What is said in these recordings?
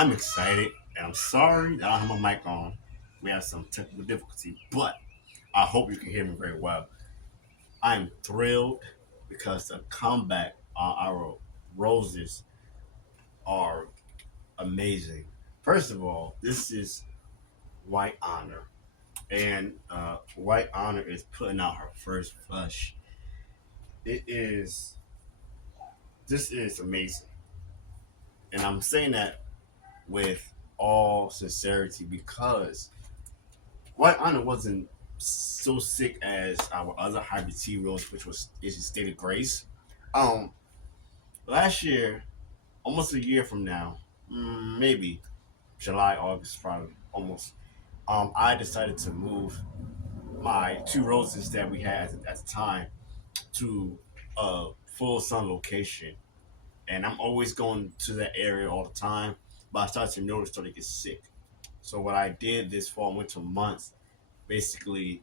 I'm excited, and I'm sorry that I don't have my mic on. We have some technical difficulty, but I hope you can hear me very well. I am thrilled because the comeback on our roses are amazing. First of all, this is White Honor, and White Honor is putting out her first flush. It is this is amazing, and I'm saying that with all sincerity because White Honor wasn't so sick as our other hybrid tea rose, which was is a state of grace. Um, Last year, almost a year from now, maybe July, August, probably almost. I decided to move my two roses that we had at the time to a full sun location, and I'm always going to that area all the time. But I started to notice started to get sick. So what I did this fall winter months basically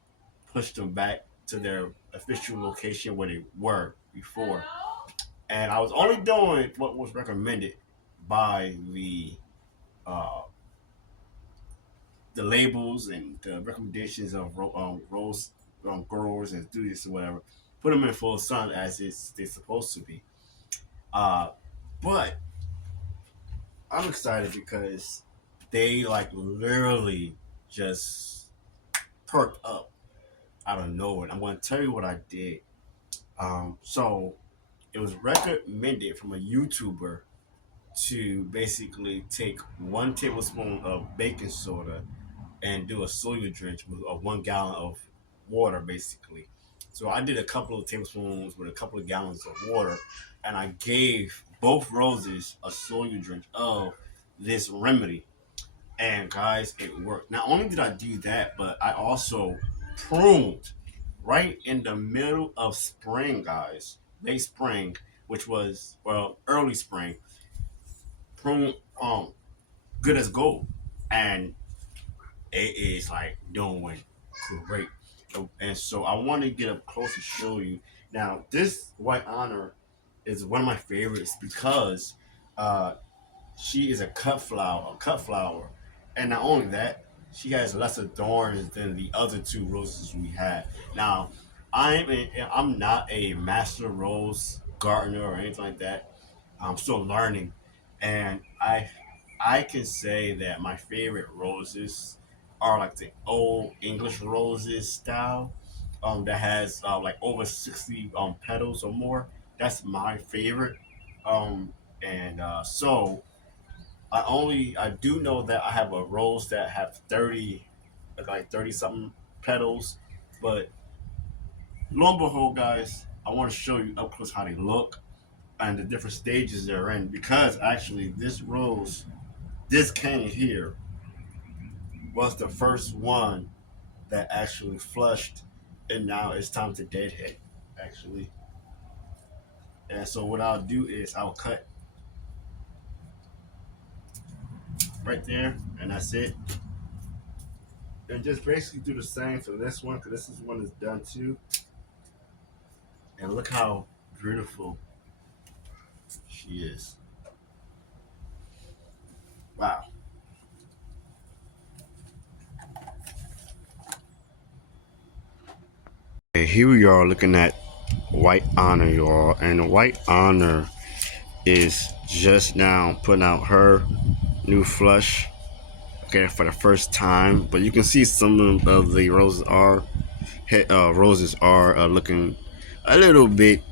pushed them back to their official location where they were before. And I was only doing what was recommended by uh, the labels and the recommendations of rose growers and enthusiasts or whatever. Put them in full sun as they're supposed to be. Uh, but I'm excited because they like literally just perked up out of nowhere. I'm going to tell you what I did. So it was recommended from a YouTuber to basically take 1 tablespoon of baking soda and do a soya drench with 1 gallon of water, basically. So I did a couple of tablespoons with a couple of gallons of water, and I gave both roses a soya drench of this remedy. And guys, it worked. Not only did I do that, but I also pruned right in the middle of spring, guys. Late spring, which was early spring. Prune good as gold. And it is like doing great. And so I want to get up close to show you. Now, this White Honor is one of my favorites because uh, she is a cut flower, and not only that, she has lesser thorns than the other two roses we had. Now, I'm not a master rose gardener or anything like that. I'm still learning, and I can say that my favorite roses are like the old English roses style, that has like over 60 petals or more. That's my favorite. And so I do know that I have a rose that have 30, like 30 something petals, but lo and behold, guys, I want to show you up close how they look and the different stages they're in because actually this rose, this cane here, was the first one that actually flushed, and now it's time to deadhead, actually. And so what I'll do is I'll cut right there, and that's it. And just basically do the same for this one, because this is one that's done too. And look how beautiful she is. Wow. Okay, here we are looking at White Honor, y'all. And White Honor is just now putting out her new flush, okay, for the first time. But you can see some of the roses are looking a little bit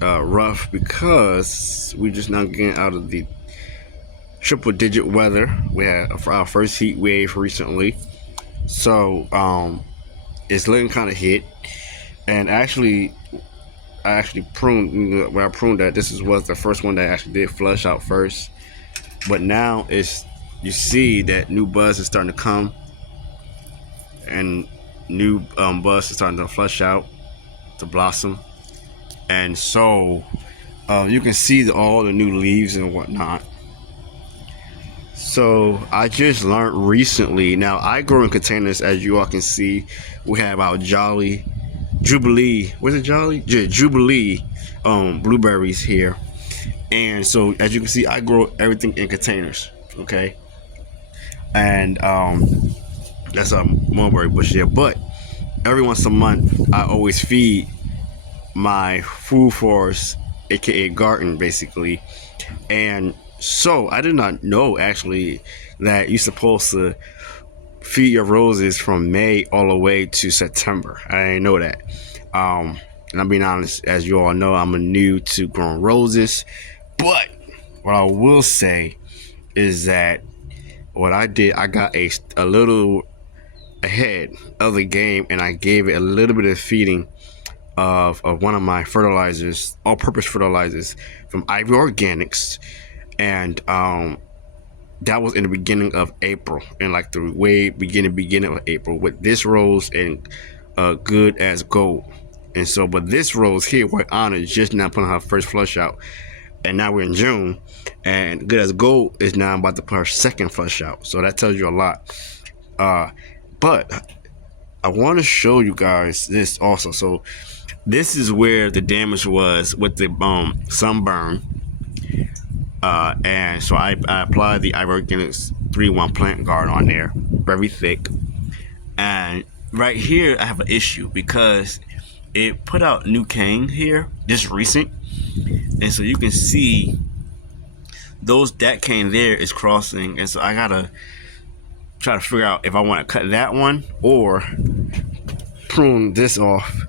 rough because we just now getting out of the triple digit weather. We had our first heat wave recently, so it's looking kind of hit. And actually, I actually pruned when I pruned that. Was the first one that actually did flush out first. But now you see that new buzz is starting to come, and new buzz is starting to flush out, to blossom, and so you can see all the new leaves and whatnot. So I just learned recently. Now I grow in containers, as you all can see. We have our Jubilee. Was it Jolly? Yeah, Jubilee blueberries here. And so as you can see, I grow everything in containers. Okay, and that's a mulberry bush there. But every once a month, I always feed my food forest, aka garden, basically. And so I did not know actually that you're supposed to feed your roses from May all the way to September. I didn't know that. And I'm being honest, as you all know, I'm new to growing roses. But what I will say is that what I did, I got a little ahead of the game, and I gave it a little bit of feeding of one of my fertilizers, all-purpose fertilizers from Ivy Organics, and that was in the beginning of April, and like the way beginning of April with this rose and good as gold. And so, but this rose here, White Honor, is just now putting her first flush out, and now we're in June, and good as gold is now about to put her second flush out. So that tells you a lot. But I want to show you guys this also. So this is where the damage was with the sunburn. And so I applied the Ivy Organics 3-1 plant guard on there, very thick. And right here, I have an issue because it put out new cane here, just recent. And so you can see that cane there is crossing. And so I gotta try to figure out if I want to cut that one or prune this off.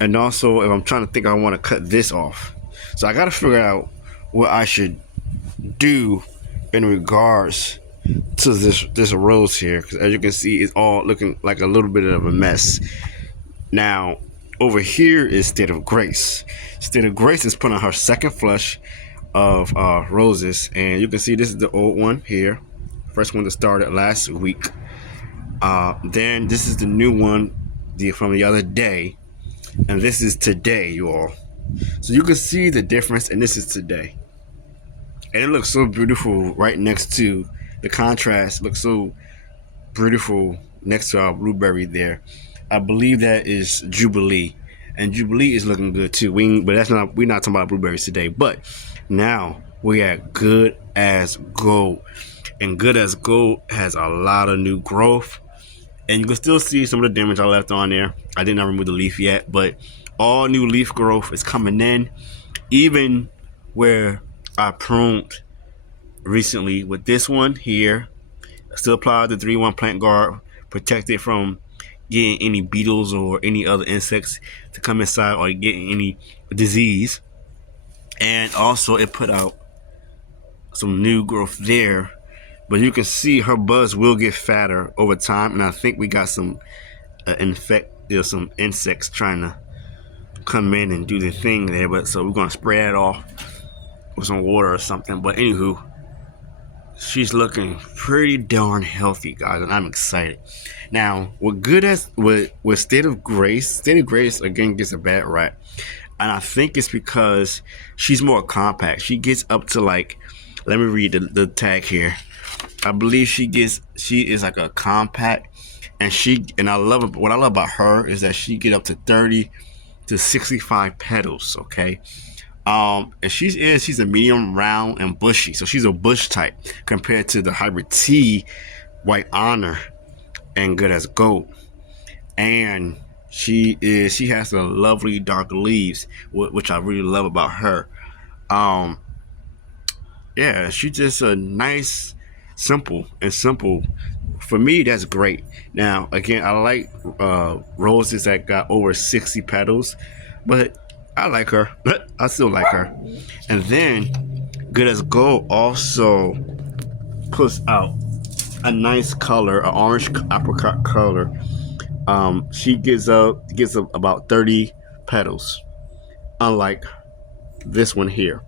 And also if I'm trying to think, I want to cut this off. So I gotta figure out what I should do in regards to this rose here, because as you can see, it's all looking like a little bit of a mess. Now over here is State of Grace. State of Grace is putting on her second flush of roses, and you can see this is the old one here, first one that started last week. Then this is the new one from the other day, and this is today, you all. So you can see the difference, and this is today. And it looks so beautiful right next to the contrast. Looks so beautiful next to our blueberry there. I believe that is Jubilee, and Jubilee is looking good too. But we're not talking about blueberries today. But now we at Good as Gold, and Good as Gold has a lot of new growth, and you can still see some of the damage I left on there. I did not remove the leaf yet, but all new leaf growth is coming in, even where I pruned recently with this one here. I still applied the 3-1 plant guard, protect it from getting any beetles or any other insects to come inside or getting any disease. And also it put out some new growth there, but you can see her buds will get fatter over time, and I think we got some some insects trying to come in and do the thing there. But so we're gonna spray that off with some water or something. But anywho, she's looking pretty darn healthy, guys, and I'm excited. Now, with State of Grace again gets a bad rap, and I think it's because she's more compact. She gets up to like, let me read the tag here. I believe she is like a compact, and I love what I love about her is that she get up to 30 to 65 petals. Okay. And she's a medium round and bushy, so she's a bush type compared to the hybrid T, White Honor, and Good as Gold. And she has the lovely dark leaves, which I really love about her. Yeah, she's just a nice, simple. For me, that's great. Now, again, I like roses that got over 60 petals, but I like her. I still like her. And then Good as Gold also puts out a nice color, an orange apricot color. She gives up about 30 petals, unlike this one here.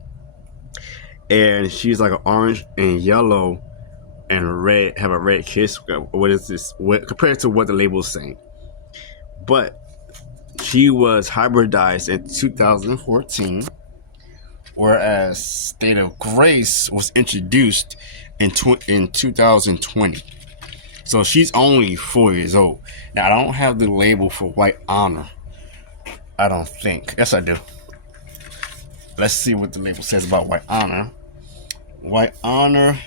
And she's like an orange and yellow and red, have a red kiss. What is this? Compared to what the label is saying. But she was hybridized in 2014, whereas State of Grace was introduced in 2020. So she's only 4 years old. Now, I don't have the label for White Honor. I don't think. Yes, I do. let's see what the label says about White Honor. White Honor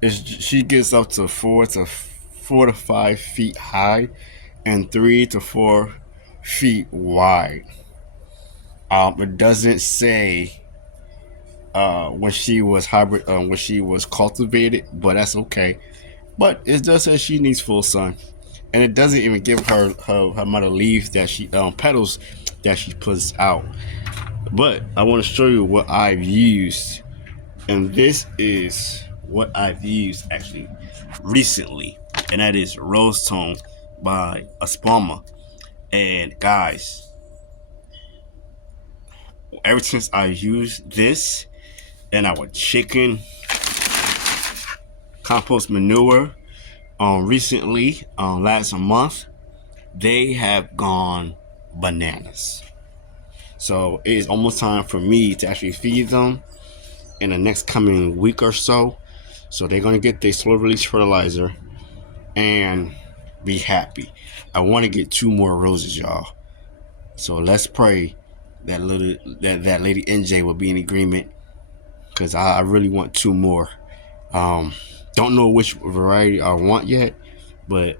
is she gets up to 4 to 5 feet high and 3 to 4 feet wide. It doesn't say when she was cultivated, but that's okay. But it does say she needs full sun, and it doesn't even give her amount of leaves that she petals that she puts out. But I want to show you what I've used, and this is what I've used actually recently, and that is Rose Tone by Aspama. And guys, ever since I used this and our chicken compost manure recently, last month, they have gone bananas. So it is almost time for me to actually feed them in the next coming week or so. So they're gonna get their slow release fertilizer and be happy. I want to get 2 more roses, y'all. So let's pray that that lady NJ will be in agreement, because I really want 2 more. Don't know which variety I want yet, but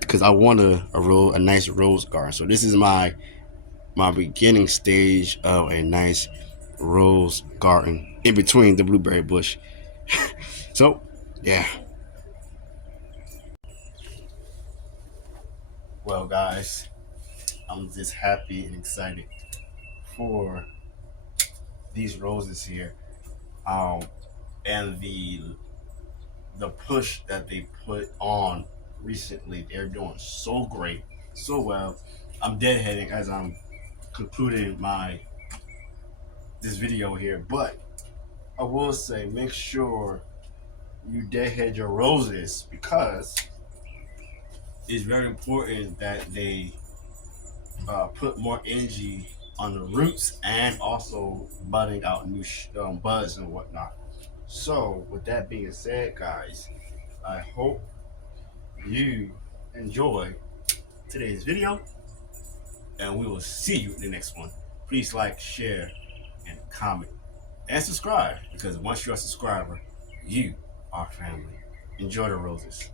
because I want a nice rose garden. So this is my beginning stage of a nice rose garden in between the blueberry bush. So yeah. Well, guys, I'm just happy and excited for these roses here, um, and the push that they put on recently. They're doing so great, so well. I'm deadheading as I'm concluding this video here, but I will say make sure you deadhead your roses, because it's very important that they put more energy on the roots and also budding out new buds and whatnot. So, with that being said, guys, I hope you enjoy today's video, and we will see you in the next one. Please like, share, and comment, and subscribe, because once you're a subscriber, you are family. Enjoy the roses.